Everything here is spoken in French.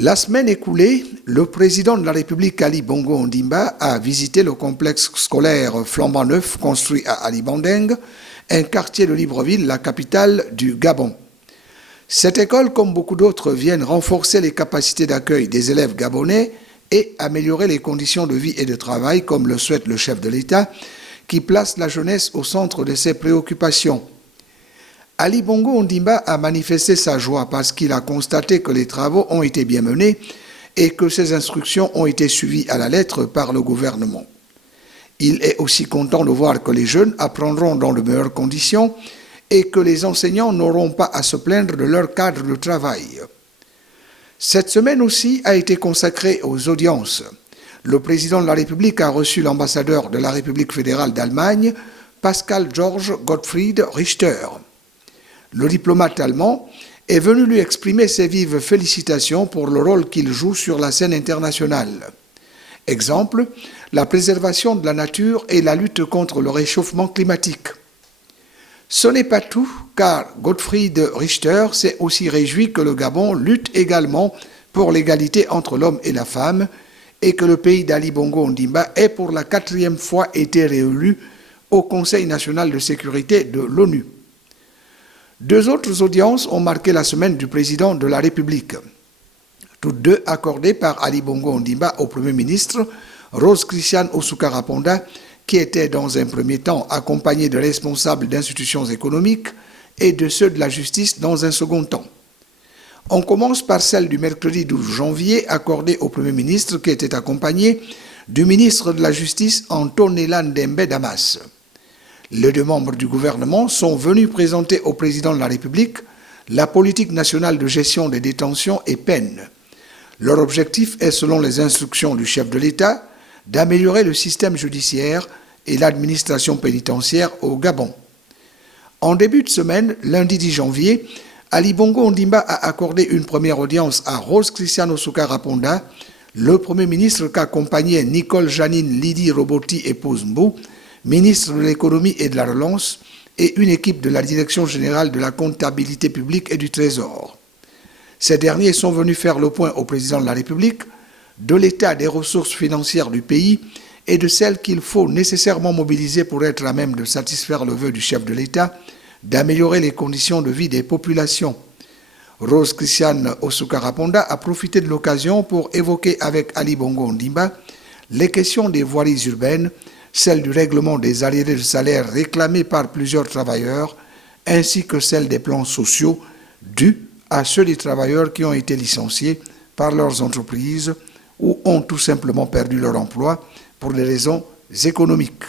La semaine écoulée, le président de la République Ali Bongo Ondimba a visité le complexe scolaire flambant neuf construit à Ali Bandeng, un quartier de Libreville, la capitale du Gabon. Cette école, comme beaucoup d'autres, vient renforcer les capacités d'accueil des élèves gabonais et améliorer les conditions de vie et de travail, comme le souhaite le chef de l'État, qui place la jeunesse au centre de ses préoccupations. Ali Bongo Ondimba a manifesté sa joie parce qu'il a constaté que les travaux ont été bien menés et que ses instructions ont été suivies à la lettre par le gouvernement. Il est aussi content de voir que les jeunes apprendront dans de meilleures conditions et que les enseignants n'auront pas à se plaindre de leur cadre de travail. Cette semaine aussi a été consacrée aux audiences. Le président de la République a reçu l'ambassadeur de la République fédérale d'Allemagne, Pascal Georg Gottfried Richter. Le diplomate allemand est venu lui exprimer ses vives félicitations pour le rôle qu'il joue sur la scène internationale. Exemple, la préservation de la nature et la lutte contre le réchauffement climatique. Ce n'est pas tout, car Gottfried Richter s'est aussi réjoui que le Gabon lutte également pour l'égalité entre l'homme et la femme et que le pays d'Ali Bongo Ondimba ait pour la 4e fois été réélu au Conseil national de sécurité de l'ONU. 2 autres audiences ont marqué la semaine du président de la République. Toutes 2 accordées par Ali Bongo Ondimba au Premier ministre, Rose Christiane Osuka-Raponda, qui était dans un premier temps accompagné de responsables d'institutions économiques et de ceux de la justice dans un second temps. On commence par celle du mercredi 12 janvier accordée au Premier ministre qui était accompagné du ministre de la Justice Antonella Ndembe Damas. Les 2 membres du gouvernement sont venus présenter au président de la République la politique nationale de gestion des détentions et peines. Leur objectif est, selon les instructions du chef de l'État, d'améliorer le système judiciaire et l'administration pénitentiaire au Gabon. En début de semaine, lundi 10 janvier, Ali Bongo Ondimba a accordé une première audience à Rose Christiane Osuka-Raponda, le Premier ministre qu'accompagnait Nicole Janine Lydie Roboti épouse Mbou, ministre de l'économie et de la relance, et une équipe de la Direction générale de la comptabilité publique et du Trésor. Ces derniers sont venus faire le point au président de la République de l'état des ressources financières du pays et de celles qu'il faut nécessairement mobiliser pour être à même de satisfaire le vœu du chef de l'État d'améliorer les conditions de vie des populations. Rose Christiane Osuka-Raponda a profité de l'occasion pour évoquer avec Ali Bongo Ondimba les questions des voiries urbaines, celle du règlement des arriérés de salaire réclamés par plusieurs travailleurs, ainsi que celle des plans sociaux dus à ceux des travailleurs qui ont été licenciés par leurs entreprises ou ont tout simplement perdu leur emploi pour des raisons économiques.